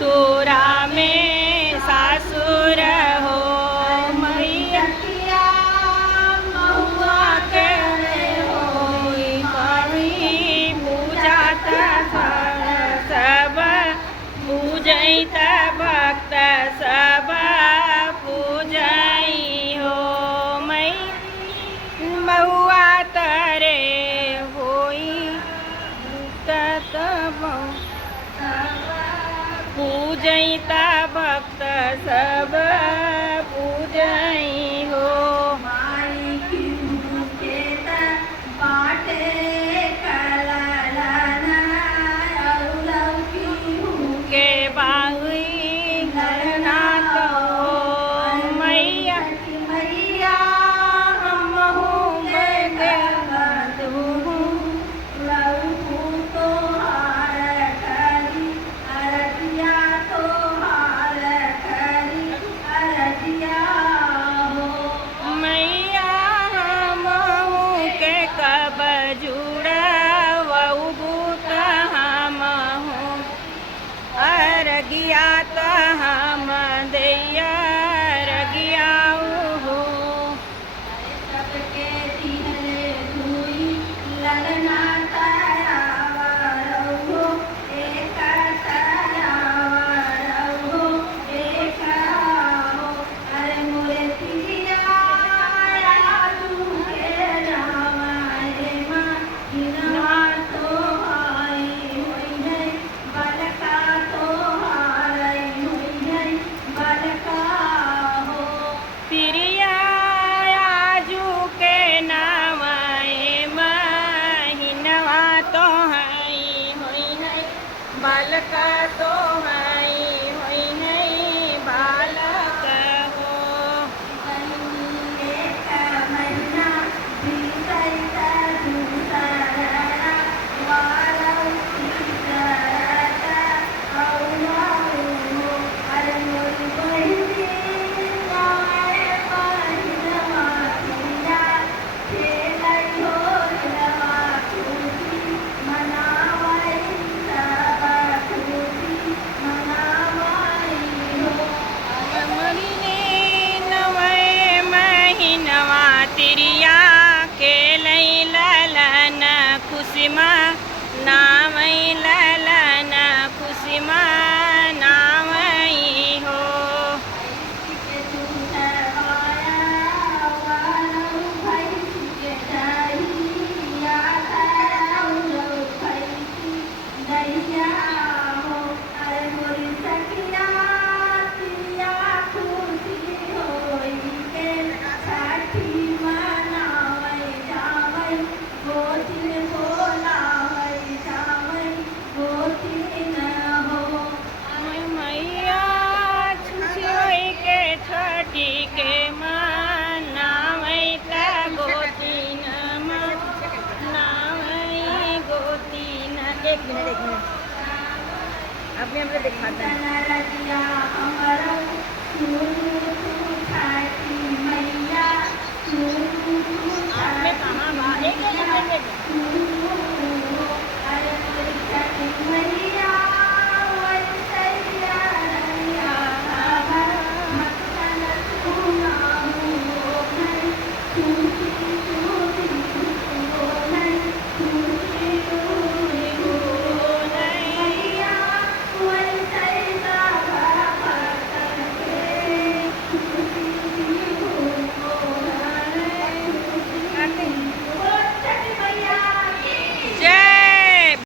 तोरा में सासुर हो मैया महुआ के होई करी पूजा सब पूजैत भक्त सब पूजई हो मै महुआ तरे होई तत पूजैत भक्त सब पूजई हो माई खेत बाटे कललना औलौकी के बाहुई घरना तो मैया मैया हमहू बेटे तू लहू तोहार करी अरतिया तोहार करी अरतिया हो मैया हमहू के कब जुड़वऊ बूत हमहू अरगिया त हम दैया रगियाऊ हो सबके दिहले धुई ललना तयावरहु एक तयावरहु एक हो अरे मोरे पिया राजू के रामाए माँ हिना तो आई होई है बलका तो हारई होई है बलका हो प्रिया आजू के नामाए महिनवा तो हई होई नहीं बालक तो हई होई नहीं बालक हो एक महीना बीतैत दूसरा वारौ तीसरत औलौ अरे मोरी बहिनी गाए बहिनवा पिया खेलै हो लवा खुशी मनावै सब खुशी मनावै हो मरिने नवै महिनवा तिरिया के ललन खुशिमा नामै ललन खुशिमा नामै हो मैया खुशी होई के छठी के मनावै त गोतीन मनावै गोतीन एक मिनट अपने हमसे दिखाते हैं आप में कहाँ बा एक